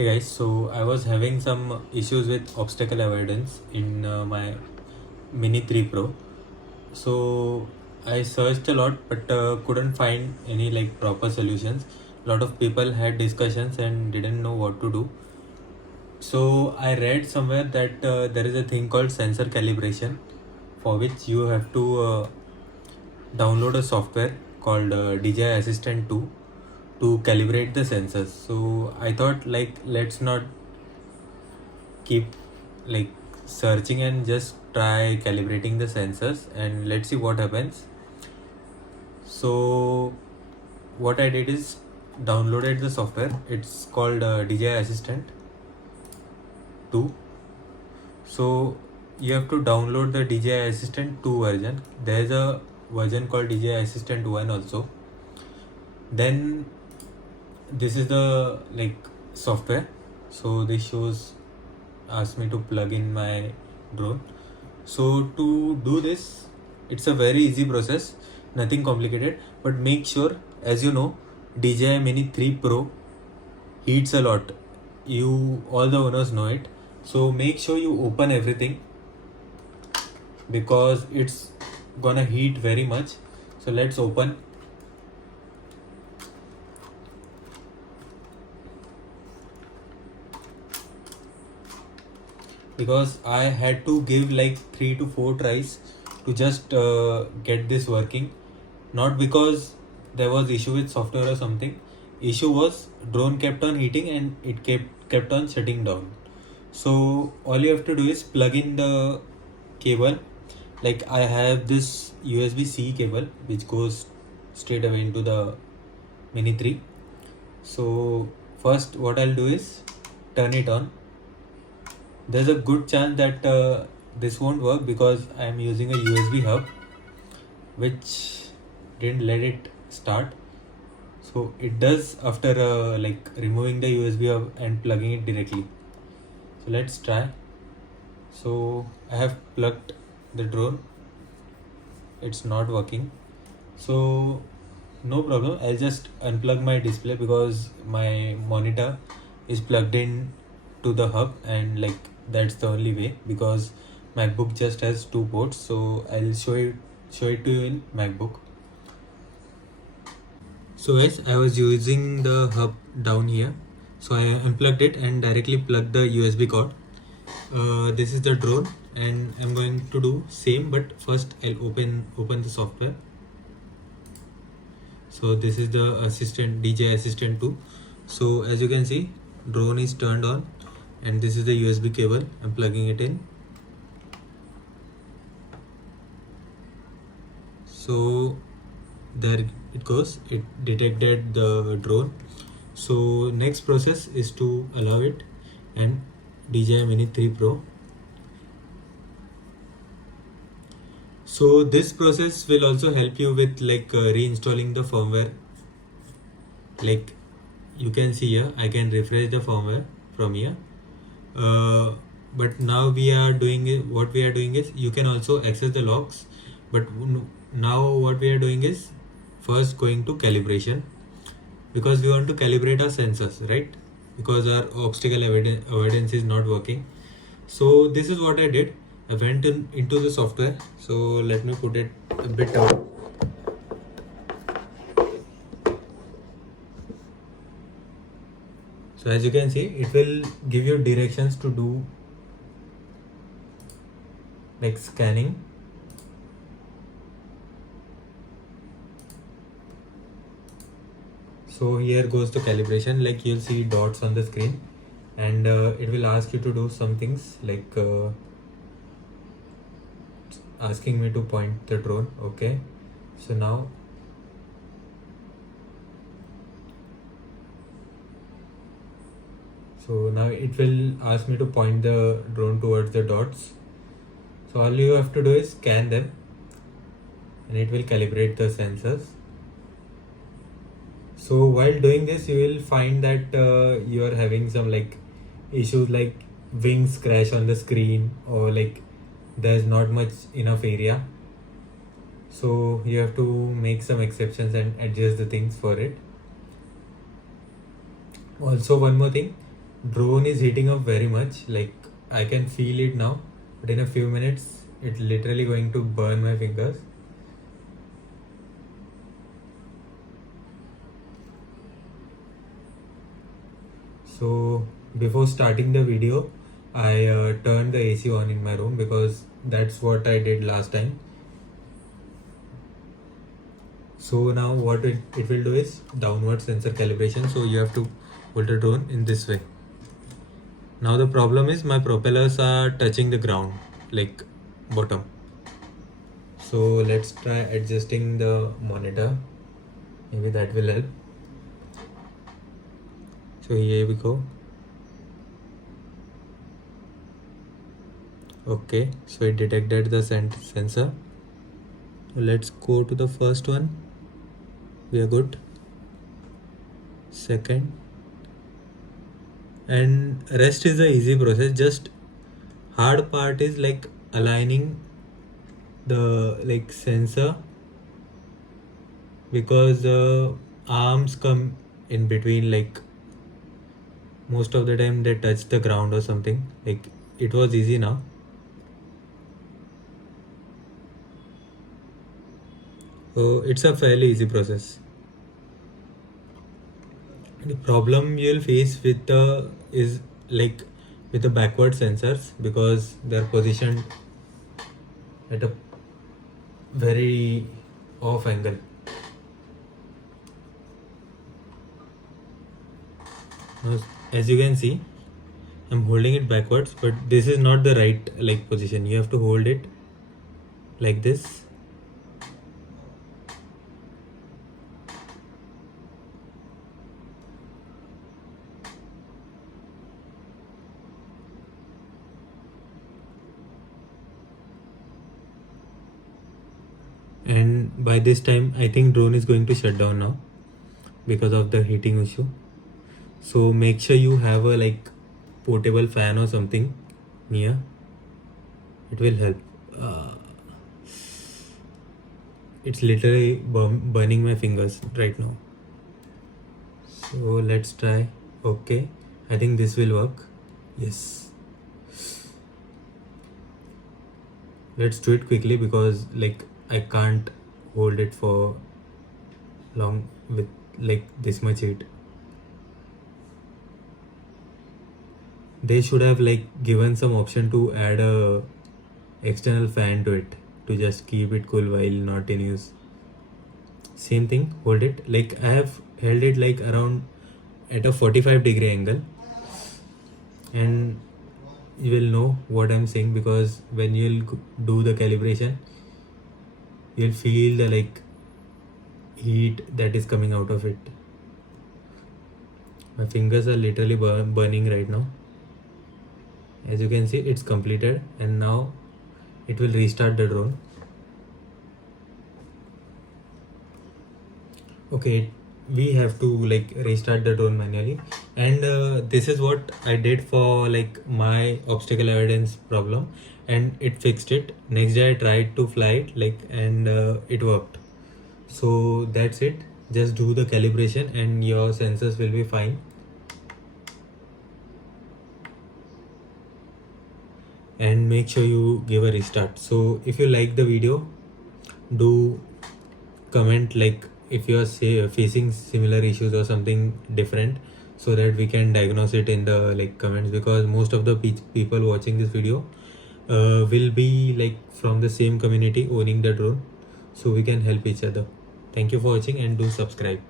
Hey guys, so I was having some issues with obstacle avoidance in my Mini 3 Pro. So I searched a lot but couldn't find any proper solutions. A lot of people had discussions and didn't know what to do. So I read somewhere that there is a thing called sensor calibration, for which you have to download a software called DJI Assistant 2 to calibrate the sensors. So I thought let's not keep like searching and just try calibrating the sensors and let's see what happens. So what I did is downloaded the software. It's called DJI Assistant 2. So you have to download the DJI Assistant 2 version. There's a version called DJI Assistant 1 also. Then this is the software. So this shows asked me to plug in my drone. So to do this, it's a very easy process, nothing complicated, but make sure, as you know, DJI Mini 3 Pro heats a lot. You all the owners know it. So make sure you open everything because it's gonna heat very much. So let's open. Because I had to give 3 to 4 tries to just get this working. Not because there was issue with software or something. Issue was drone kept on heating and it kept on shutting down. So all you have to do is plug in the cable. Like I have this USB-C cable which goes straight away into the Mini 3. So first what I'll do is turn it on. There's a good chance that this won't work because I'm using a USB hub which didn't let it start. So it does after removing the USB hub and plugging it directly. So let's try. So I have plugged the drone. It's not working. So no problem. I'll just unplug my display because my monitor is plugged in to the hub and that's the only way because MacBook just has 2 ports. So I'll show it to you in MacBook. So guys, I was using the hub down here. So I unplugged it and directly plugged the USB cord. This is the drone and I'm going to do same, but first I'll open the software. So this is the assistant, DJI Assistant 2. So as you can see, drone is turned on and this is the USB cable. I'm plugging it in. So there it goes. It detected the drone. So next process is to allow it and DJI Mini 3 Pro. So this process will also help you with reinstalling the firmware. Like you can see here, I can refresh the firmware from here. But now we are doing it. What we are doing is you can also access the logs. But now what we are doing is first going to calibration because we want to calibrate our sensors, right? Because our obstacle avoidance is not working. So this is what I did. I went into the software. So let me put it a bit out. So as you can see, it will give you directions to do scanning. So here goes the calibration. You'll see dots on the screen and it will ask you to do some things asking me to point the drone. Okay, so now it will ask me to point the drone towards the dots. So all you have to do is scan them and it will calibrate the sensors. So while doing this, you will find that you are having some issues like wings crash on the screen or there's not much enough area. So you have to make some exceptions and adjust the things for it. Also one more thing, Drone is heating up very much, like I can feel it now, but in a few minutes it's literally going to burn my fingers. So before starting the video, I turned the AC on in my room because that's what I did last time. So now what it will do is downward sensor calibration. So you have to hold the drone in this way. Now the problem is my propellers are touching the ground, like bottom. So let's try adjusting the monitor. Maybe that will help. So here we go. Okay, so it detected the sensor. Let's go to the first one. We are good. Second, and rest is the easy process. Just hard part is like aligning the like sensor, because the arms come in between, like most of the time they touch the ground or something. Like it was easy now. So it's a fairly easy process. The problem you'll face with the is like with the backward sensors, because they're positioned at a very off angle. Now, as you can see, I'm holding it backwards, but this is not the right like position. You have to hold it like this. And by this time I think drone is going to shut down now because of the heating issue. So make sure you have a like portable fan or something near. It will help. It's literally burning my fingers right now. So let's try. Okay, I think this will work. Yes, let's do it quickly because like I can't hold it for long with like this much heat. They should have like given some option to add a external fan to it to just keep it cool while not in use. Same thing, hold it. Like I have held it like around at a 45-degree angle, and you will know what I'm saying because when you'll do the calibration, you'll feel the like heat that is coming out of it. My fingers are literally burning right now. As you can see, it's completed, and now it will restart the drone. Okay, we have to like restart the drone manually, and this is what I did for like my obstacle avoidance problem, and it fixed it. Next day I tried to fly it like, and it worked. So that's it. Just do the calibration and your sensors will be fine. And make sure you give a restart. So if you like the video, do comment like if you are facing similar issues or something different, so that we can diagnose it in the like comments, because most of the people watching this video will be like from the same community owning the drone, so we can help each other. Thank you for watching and do subscribe.